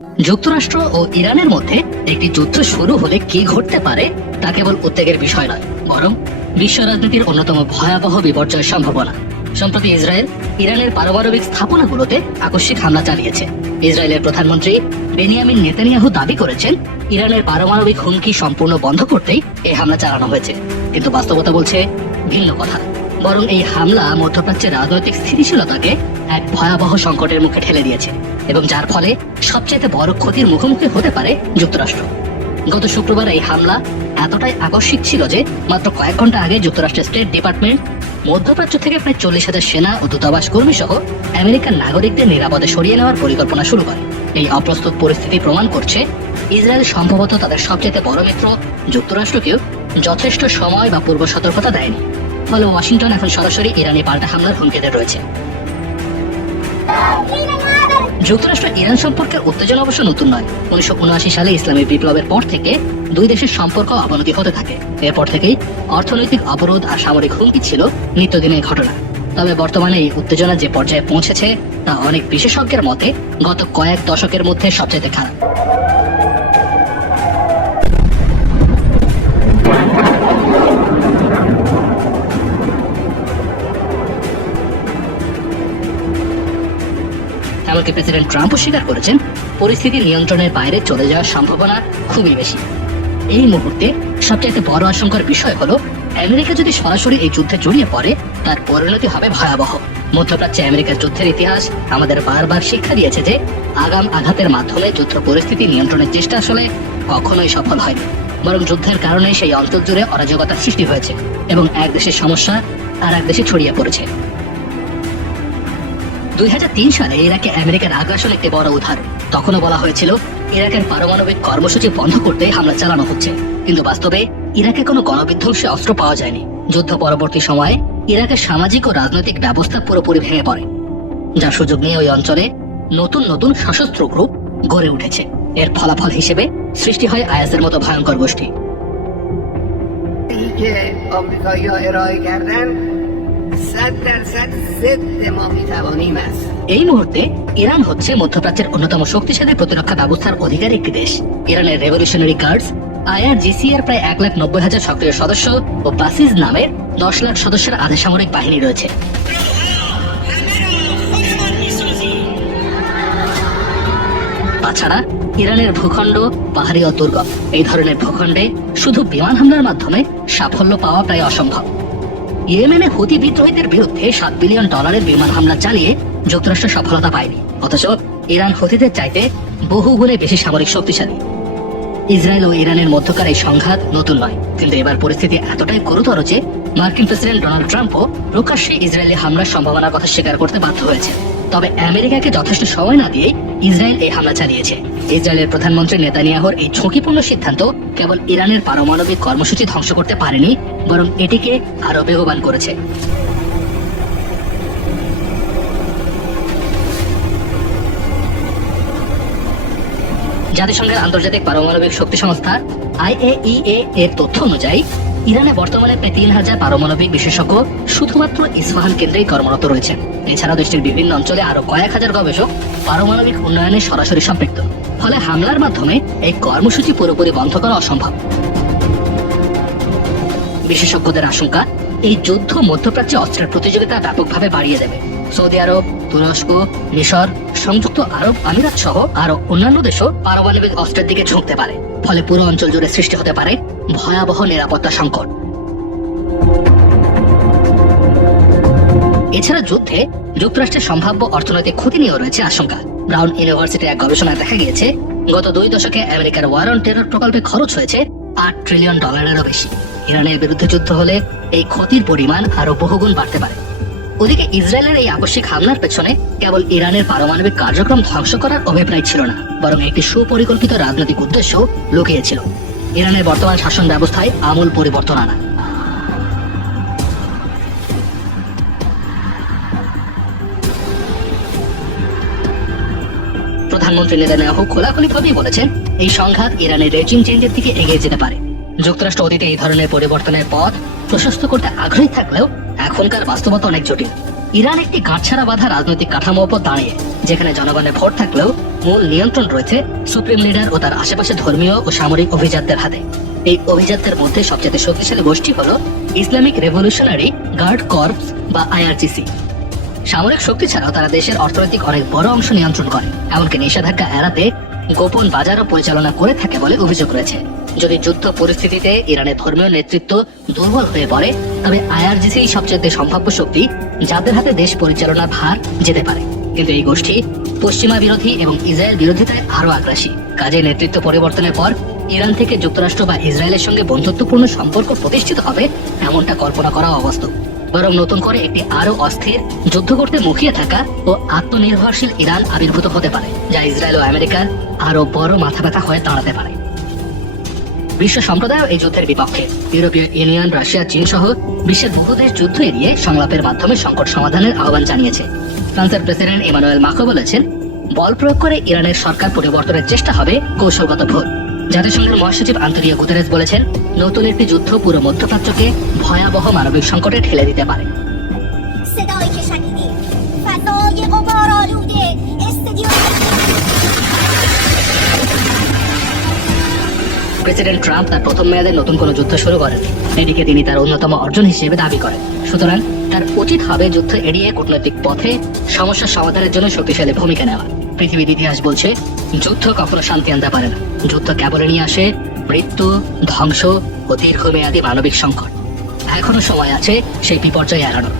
যুক্তরাষ্ট্র ও ইরানের মধ্যে একটি যুদ্ধ শুরু হলে কি ঘটতে পারে তা কেবল উদ্বেগের বিষয় নয়, বরং বিশ্ব রাজনীতির অন্যতম ভয়াবহ বিপর্যয়ের সম্ভাবনা। সম্প্রতি ইসরায়েল ইরানের পারমাণবিক স্থাপনাগুলোতে আকস্মিক হামলা চালিয়েছে। ইসরায়েলের প্রধানমন্ত্রী বেনিয়ামিন নেতানিয়াহু দাবি করেছেন, ইরানের পারমাণবিক হুমকি সম্পূর্ণ বন্ধ করতেই এই হামলা চালানো হয়েছে। কিন্তু বাস্তবতা বলছে ভিন্ন কথা। বরং এই হামলা মধ্যপ্রাচ্যের রাজনৈতিক স্থিতিশীলতাকে এক ভয়াবহ সংকটের মুখে ঠেলে দিয়েছে, এবং যার ফলে সবচেয়ে বড় ক্ষতির মুখোমুখি হতে পারে যুক্তরাষ্ট্র। গত শুক্রবার এই হামলা এতটাই আকস্মিক ছিল যে মাত্র কয়েক ঘন্টা আগে যুক্তরাষ্ট্রের স্টেট ডিপার্টমেন্ট মধ্যপ্রাচ্য থেকে প্রায় 40,000 সেনা ও দূতাবাস কর্মী সহ আমেরিকান নাগরিকদের নিরাপদে সরিয়ে নেওয়ার পরিকল্পনা শুরু করে। এই অপ্রস্তুত পরিস্থিতি প্রমাণ করছে, ইসরায়েল সম্ভবত তাদের সবচেয়ে বড় মিত্র যুক্তরাষ্ট্রকেও যথেষ্ট সময় বা পূর্ব সতর্কতা দেয়নি। ফলে ওয়াশিংটন এখন সরাসরি ইরানি পাল্টা হামলার হুমকিতে রয়েছে। যুক্তরাষ্ট্র ইরান সম্পর্কের উত্তেজনা অবশ্য নতুন নয়। 1979 সালে ইসলামী বিপ্লবের পর থেকে দুই দেশের সম্পর্ক অবনতি হতে থাকে। এরপর থেকেই অর্থনৈতিক অবরোধ আর সামরিক হুমকি ছিল নিত্যদিনের ঘটনা। তবে বর্তমানে এই উত্তেজনা যে পর্যায়ে পৌঁছেছে তা অনেক বিশেষজ্ঞের মতে গত কয়েক দশকের মধ্যে সবচেয়ে খারাপ। এমনকি প্রেসিডেন্ট ট্রাম্পও স্বীকার করেছেন, পরিস্থিতি নিয়ন্ত্রণের বাইরে চলে যাওয়ার সম্ভাবনা খুবই বেশি। এই মুহূর্তে সবচেয়ে বড় আশঙ্কার বিষয় হলো, আমেরিকা যদি সরাসরি এই যুদ্ধে জড়িয়ে পড়ে তার পরিণতি হবে ভয়াবহ। মধ্যপ্রাচ্যে আমেরিকার যুদ্ধের ইতিহাস আমাদের বারবার শিক্ষা দিয়েছে যে আগাম আঘাতের মাধ্যমে যুদ্ধ পরিস্থিতি নিয়ন্ত্রণের চেষ্টা আসলে কখনোই সফল হয়নি, বরং যুদ্ধের কারণে সেই অঞ্চল জুড়ে অরাজকতার সৃষ্টি হয়েছে এবং এক দেশের সমস্যা আর এক দেশে ছড়িয়ে পড়েছে। 2003 সালে ইরাকে আমেরিকার আগ্রাসন একটি বড় উদাহরণ। তখনও বলা হয়েছিল ইরাকের পারমাণবিক কর্মসূচি বন্ধ করতে হামলা চালানো হচ্ছে, কিন্তু বাস্তবে ইরাকে কোনো গণবিধ্বংসী অস্ত্র পাওয়া যায়নি। যুদ্ধ পরবর্তী সময়ে ইরাকের সামাজিক ও রাজনৈতিক ব্যবস্থা পুরোপুরি ভেঙে পড়ে, যার সুযোগ নিয়ে ওই অঞ্চলে নতুন নতুন সশস্ত্র গ্রুপ গড়ে উঠেছে। এর ফলাফল হিসেবে সৃষ্টি হয় আইএসের মতো ভয়ঙ্কর গোষ্ঠী। এই মুহূর্তে ইরান হচ্ছে মধ্যপ্রাচ্যের অন্যতম শক্তিশালী প্রতিরক্ষা ব্যবস্থার অধিকারী একটি দেশ। ইরানের রেভলিউশনারি গার্ডস IRGC এর প্রায় 1,90,000 সক্রিয় সদস্য ও বাসিজ নামের 10 লাখ সদস্যের আধা সামরিক বাহিনী রয়েছে। তাছাড়া ইরানের ভূখণ্ড পাহাড়ি ও দুর্গম। এই ধরনের ভূখণ্ডে শুধু বিমান হামলার মাধ্যমে সাফল্য পাওয়া প্রায় অসম্ভব। ইয়েমেনে হুতি বিদ্রোহীদের বিরুদ্ধে $7 বিলিয়ন বিমান হামলা চালিয়ে যুক্তরাষ্ট্র সফলতা পায়নি, অথচ ইরান হুতিদের চাইতে বহুগুণে বেশি সামরিক শক্তিশালী। ইসরায়েল ও ইরানের মধ্যকার এই সংঘাত নতুন নয়, কিন্তু এবার পরিস্থিতি এতটাই গুরুতর যে মার্কিন প্রেসিডেন্ট ডোনাল্ড ট্রাম্পও প্রকাশ্যে ইসরায়েলি হামলার সম্ভাবনার কথা স্বীকার করতে বাধ্য হয়েছে। তবে আমেরিকাকে যথেষ্ট সময় না দিয়ে ইসরায়েল এই হামলা চালিয়েছে। ইসরায়েলের প্রধানমন্ত্রী নেতানিয়াহুর এই ঝুঁকিপূর্ণ সিদ্ধান্ত কেবল ইরানের পারমাণবিক কর্মসূচি ধ্বংস করতে পারেনি, বরং এটিকে আরো বেগবান করেছে। জাতিসংঘের আন্তর্জাতিক পারমাণবিক শক্তি সংস্থা IAEA এর তথ্য অনুযায়ী ইরানে বর্তমানে প্রায় 3,000 পারমাণবিক বিশেষজ্ঞ শুধুমাত্র ইস্পাহান কেন্দ্রেই কর্মরত রয়েছেন। এছাড়াও দেশটির বিভিন্ন অঞ্চলে আরো কয়েক হাজার গবেষক পারমাণবিক উন্নয়নে সরাসরি সম্পৃক্ত। ফলে হামলার মাধ্যমে এই কর্মসূচি পুরোপুরি বন্ধ করা অসম্ভব। বিশেষজ্ঞদের আশঙ্কা, এই যুদ্ধ মধ্যপ্রাচ্যে অস্ত্রের প্রতিযোগিতা ব্যাপকভাবে বাড়িয়ে দেবে। সৌদি আরব, তুরস্ক, মিশর, সংযুক্ত আরব আমিরাত সহ আরো অন্যান্য দেশও পারমাণবিক অস্ত্রের দিকে ঝুঁকতে পারে। ফলে পুরো অঞ্চল জুড়ে সৃষ্টি হতে পারে ভয়াবহ নিরাপত্তা সংকট। এছাড়া যুদ্ধে যুক্তরাষ্ট্রের সম্ভাব্য অর্থনৈতিক ক্ষতি নিয়েও রয়েছে আশঙ্কা। ব্রাউন ইউনিভার্সিটির এক গবেষণায় দেখা গিয়েছে, গত 2 দশকে আমেরিকার ওয়ার অন টেরর প্রকল্পে খরচ হয়েছে $8 ট্রিলিয়ন বেশি। ইরানের বিরুদ্ধে যুদ্ধ হলে এই ক্ষতির পরিমাণ আরো বহুগুণ বাড়তে পারে। ওদিকে ইসরায়েলের এই আকস্মিক হামলার পেছনে কেবল ইরানের পারমাণবিক কার্যক্রম ধ্বংস করার অভিপ্রায় ছিল না, বরং একটি সুপরিকল্পিত রাজনৈতিক উদ্দেশ্য লুকিয়েছিল। ইরানের বর্তমান শাসন ব্যবস্থায় আমূল পরিবর্তন আনা। প্রধানমন্ত্রী নেতানিয়াহু খোলাখুলিভাবেই বলেছেন, এই সংঘাত ইরানের রেজিম চেঞ্জের দিকে এগিয়ে যেতে পারে। যুক্তরাষ্ট্র অতীতে এই ধরনের পরিবর্তনের পথ প্রশস্ত করতে আগ্রহী থাকলেও এখনকার বাস্তবতা অনেক জটিল। ইরান একটি গাঁটছাড়া বাঁধা রাজনৈতিক কাঠামোর উপর দাঁড়িয়ে, যেখানে জনগণের ভোট থাকলেও মূল নিয়ন্ত্রণ রয়েছে সুপ্রিম লিডার ও তার আশেপাশে ধর্মীয় ও সামরিক অভিজাতদের হাতে। এই অভিজাতদের মধ্যে সবচেয়ে শক্তিশালী গোষ্ঠী হলো ইসলামিক রেভলিউশনারি গার্ড কর্পস বা আইআরজিসি। সামরিক শক্তি ছাড়াও তারা দেশের অর্থনৈতিক অনেক বড় অংশ নিয়ন্ত্রণ করে, এমনকি নিষেধাজ্ঞা এড়াতে গোপন বাজারও পরিচালনা করে থাকে বলে অভিযোগ রয়েছে। যদি যুদ্ধ পরিস্থিতিতে ইরানের ধর্মীয় নেতৃত্ব দুর্বল হয়ে পড়ে, তবে আইআরজিসি সবচেয়ে সম্ভাব্য শক্তি যাদের হাতে দেশ পরিচালনার ভার যেতে পারে। কিন্তু এই গোষ্ঠী পশ্চিমা বিরোধী এবং ইসরায়েল বিরোধিতায় আরো আগ্রাসী। কাজে নেতৃত্ব পরিবর্তনের পর ইরান থেকে যুক্তরাষ্ট্র বা ইসরায়েলের সঙ্গে বন্ধুত্বপূর্ণ সম্পর্ক প্রতিষ্ঠিত হবে এমনটা কল্পনা করা অবাস্তব। বরং নতুন করে একটি আরো অস্থির, যুদ্ধ করতে মুখিয়ে থাকা ও আত্মনির্ভরশীল ইরান আবির্ভূত হতে পারে, যা ইসরায়েল ও আমেরিকার আরো বড় মাথা ব্যথা হয়ে দাঁড়াতে পারে। বিশ্ব সম্প্রদায় এই যুদ্ধের বিপক্ষে। ইউরোপীয় ইউনিয়ন, রাশিয়া, চীন সহ বিশ্বের বহু দেশ যুদ্ধ এড়িয়ে সংলাপের মাধ্যমে সংকট সমাধানের আহ্বান জানিয়েছে। ফ্রান্সের প্রেসিডেন্ট ইমানুয়েল মাক্রো বলেছেন, বল প্রয়োগ করে ইরানের সরকার পরিবর্তনের চেষ্টা হবে কৌশলগত ভুল। জাতিসংঘের মহাসচিব আন্তোনিও গুতেরেস বলেছেন, নতুন একটি যুদ্ধ পুরো মধ্যপ্রাচ্যকে ভয়াবহ মানবিক সংকটে ঠেলে দিতে পারে। صدایی که شنیدید فضای غبارآلوده استدیو প্রেসিডেন্ট ট্রাম্প তার প্রথম মেয়াদে নতুন কোনো যুদ্ধ শুরু করেন। এটিকে তিনি তার অন্যতম অর্জন হিসেবে দাবি করেন। সুতরাং তার উচিত হবে যুদ্ধ এড়িয়ে কূটনৈতিক পথে সমস্যার সমাধানের জন্য শক্তিশালী ভূমিকা নেওয়া। পৃথিবীর ইতিহাস বলছে, যুদ্ধ কখনো শান্তি আনতে পারে না। যুদ্ধ কেবল নিয়ে আসে মৃত্যু, ধ্বংস ও দীর্ঘমেয়াদী মানবিক সংকট। এখনো সময় আছে সেই বিপর্যয় এড়ানোর।